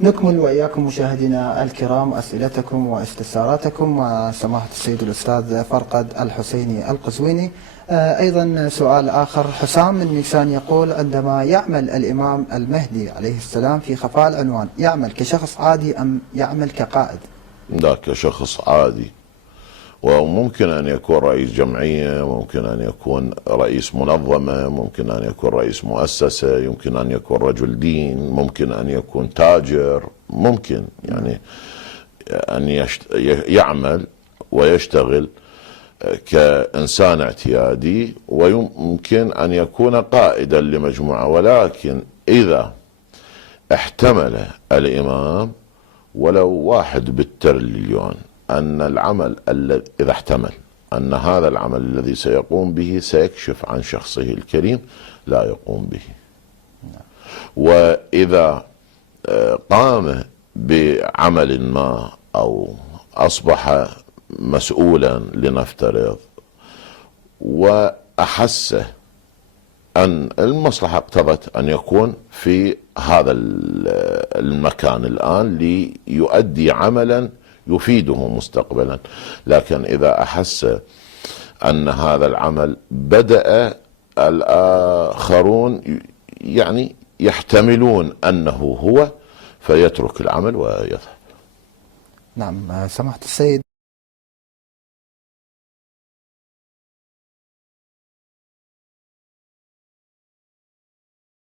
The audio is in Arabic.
نكمل وإياكم مشاهدينا الكرام أسئلتكم واستفساراتكم مع سماحة السيد الأستاذ فرقد الحسيني القزويني. أيضا سؤال آخر، حسام من نيسان يقول: عندما يعمل الإمام المهدي عليه السلام في خفاء العنوان يعمل كشخص عادي أم يعمل كقائد؟ لا، كشخص عادي، وممكن أن يكون رئيس جمعية، ممكن أن يكون رئيس منظمة، ممكن أن يكون رئيس مؤسسة، يمكن أن يكون رجل دين، ممكن أن يكون تاجر، ممكن يعني أن يعمل ويشتغل كإنسان اعتيادي، ويمكن أن يكون قائدا لمجموعة. ولكن إذا احتمل الإمام ولو 1 بالتريليون أن العمل إذا احتمل أن هذا العمل الذي سيقوم به سيكشف عن شخصه الكريم، لا يقوم به. وإذا قام بعمل ما أو أصبح مسؤولا لنفترض، وأحس أن المصلحة اقتضت أن يكون في هذا المكان الآن ليؤدي عملا يفيده مستقبلا، لكن إذا أحس أن هذا العمل بدأ الآخرون يعني يحتملون أنه هو، فيترك العمل ويذهب. نعم سماحة السيد.